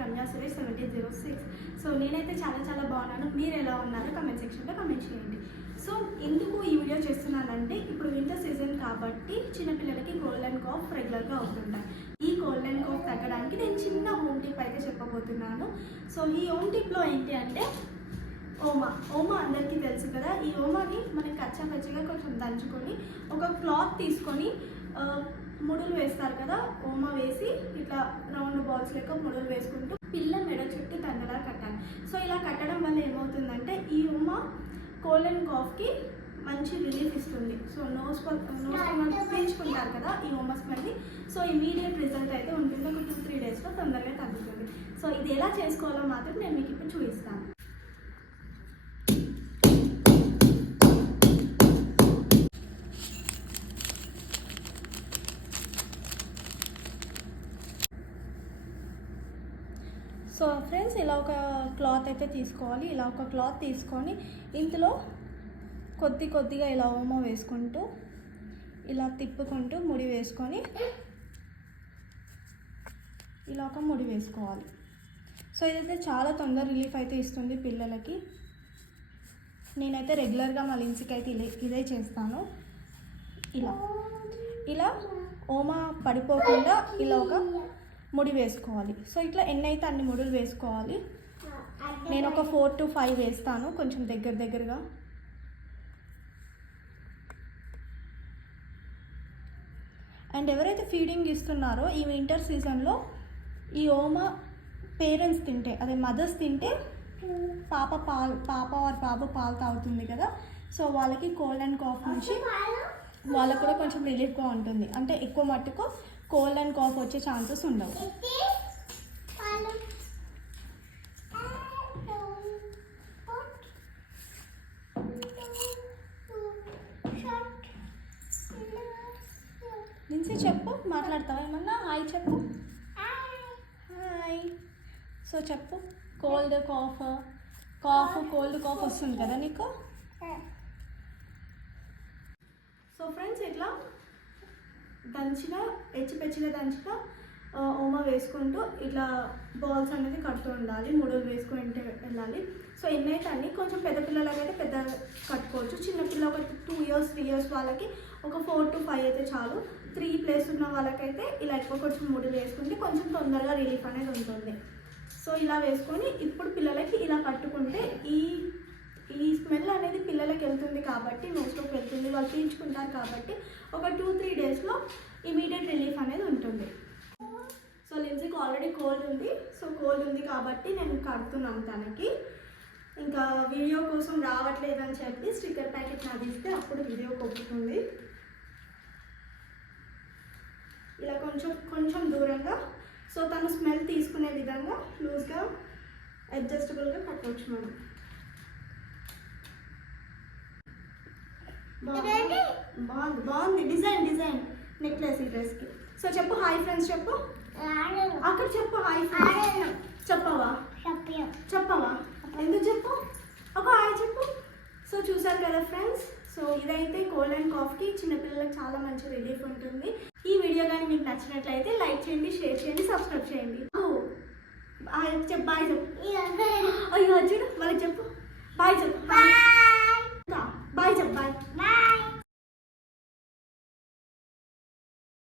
Ramya Suresh 1706. So నేనైతే చాలా బాగున్నాను. మీరు ఎలా ఉన్నారో కమెంట్ సెక్షన్లో కమెంట్ చేయండి. సో ఎందుకు ఈ వీడియో చేస్తున్నానంటే ఇప్పుడు వింటర్ సీజన్ కాబట్టి చిన్నపిల్లలకి కోల్డ్ అండ్ కాఫ్ రెగ్యులర్గా అవుతుంటాయి. ఈ కోల్డ్ అండ్ కాఫ్ తగ్గడానికి నేను చిన్న హోమ్ టిప్ అయితే చెప్పబోతున్నాను. సో ఈ హోమ్ టిప్లో ఏంటి అంటే ఓమా అందరికీ తెలుసు కదా. ఈ ఓమాని మనం కచ్చాపచ్చిగా కొంచెం దంచుకొని ఒక క్లాత్ తీసుకొని ముడులు వేస్తారు కదా, ఓమా వేసి ఇట్లా రౌండ్ బాల్స్ లెక్క ముడులు వేసుకుంటూ పిల్ల మెడ చుట్టూ దండలా కట్టాలి. సో ఇలా కట్టడం వల్ల ఏమవుతుందంటే ఈ ఓమా కోల్డ్ అండ్ కాఫ్కి మంచి రిలీఫ్ ఇస్తుంది. సో నోస్ పీల్చుకుంటారు కదా ఈ ఓమా స్మెల్ని. సో ఇమీడియట్ రిజల్ట్ అయితే ఉంటుంది. ఒక 2-3 డేస్లో తొందరగా తగ్గుతుంది. సో ఇది ఎలా చేసుకోవాలో మాత్రం నేను మీకు ఇప్పుడు చూపిస్తాను. సో ఫ్రెండ్స్, ఇలా ఒక క్లాత్ అయితే తీసుకోవాలి. ఇలా ఒక క్లాత్ తీసుకొని ఇందులో కొద్దిగా ఇలా ఓమా వేసుకుంటూ ఇలా తిప్పుకుంటూ ముడి వేసుకొని ఇలా ఒక ముడి వేసుకోవాలి. సో ఇదైతే చాలా తొందర రిలీఫ్ అయితే ఇస్తుంది పిల్లలకి. నేనైతే రెగ్యులర్గా మా లిన్సీకి అయితే ఇదే చేస్తాను. ఇలా ఓమా పడిపోకుండా ఇలా ఒక ముడి వేసుకోవాలి. సో ఇట్లా ఎన్నైతే అన్ని ముడులు వేసుకోవాలి. నేను ఒక 4 to 5 వేస్తాను, కొంచెం దగ్గరగా. అండ్ ఎవరైతే ఫీడింగ్ ఇస్తున్నారో ఈ వింటర్ సీజన్లో ఈ ఓమా పేరెంట్స్ తింటే, అదే మదర్స్ తింటే పాప ఆర్ బాబు పాలు తాగుతుంది కదా. సో వాళ్ళకి కోల్డ్ అండ్ కాఫ్ నుంచి వాళ్ళకు కూడా కొంచెం రిలీఫ్గా ఉంటుంది. అంటే ఎక్కువ మట్టుకు కోల్డ్ అండ్ కాఫ్ వచ్చే ఛాన్సెస్ ఉండవు. లిన్సీ చెప్పు, మాట్లాడతావా ఏమన్నా? హాయ్ చెప్పు. హాయ్. సో చెప్పు, కోల్డ్ కాఫ్ వస్తుంది కదా నీకు. సో ఫ్రెండ్స్, ఇట్లా పెచ్చిగా దంచిన ఓమా వేసుకుంటూ ఇట్లా బాల్స్ అనేది కడుతూ ఉండాలి. ముడులు వేసుకుంటూ వెళ్ళాలి. సో ఎన్నైతే అన్ని కొంచెం పెద్ద పిల్లలకి అయితే పెద్ద కట్టుకోవచ్చు. చిన్నపిల్ల ఒక 2 years 3 years వాళ్ళకి ఒక 4 to 5 అయితే చాలు. 3+ ఉన్న వాళ్ళకైతే ఇలా ఎక్కువ కొంచెం ముడులు వేసుకుంటే కొంచెం తొందరగా రిలీఫ్ అనేది ఉంటుంది. సో ఇలా వేసుకొని ఇప్పుడు పిల్లలకి ఇలా కట్టుకుంటే ఈ స్మెల్ అనేది పిల్లలకి వెళ్తుంది కాబట్టి, నోస్లోకి వెళ్తుంది, వాళ్ళు పీల్చుకుంటారు కాబట్టి ఒక 2-3 డేస్లో ఇమీడియట్ రిలీఫ్ అనేది ఉంటుంది. సో లిన్సీకి ఆల్రెడీ కోల్డ్ ఉంది కాబట్టి నేను కడుతున్నాను తనకి. ఇంకా వీడియో కోసం రావట్లేదని చెప్పి స్టిక్కర్ ప్యాకెట్ నాది ఇస్తే అప్పుడు వీడియో కొప్పుతుంది. ఇలా కొంచెం దూరంగా, సో తను స్మెల్ తీసుకునే విధంగా లూజ్గా అడ్జస్టబుల్గా కట్టవచ్చు మనం. బాగుంది డిజైన్ నెక్లెస్ ఈ డ్రెస్కి. సో చెప్పు హాయ్ ఫ్రెండ్స్ చెప్పు. అక్కడ చెప్పు హాయ్ ఫ్రెండ్స్. చెప్పవా? ఎందుకు చెప్పు? ఒక హాయ్ చెప్పు. సో చూసారు కదా ఫ్రెండ్స్. సో ఇదైతే కోల్డ్ అండ్ కాఫ్కి చిన్నపిల్లలకు చాలా మంచి రిలీఫ్ ఉంటుంది. ఈ వీడియో కానీ మీకు నచ్చినట్లయితే లైక్ చేయండి, షేర్ చేయండి, సబ్స్క్రైబ్ చేయండి. చెప్పు బాయ్ చెప్పు. అయ్యో చూడు వాళ్ళకి చెప్పు బాయ్ చెప్పు.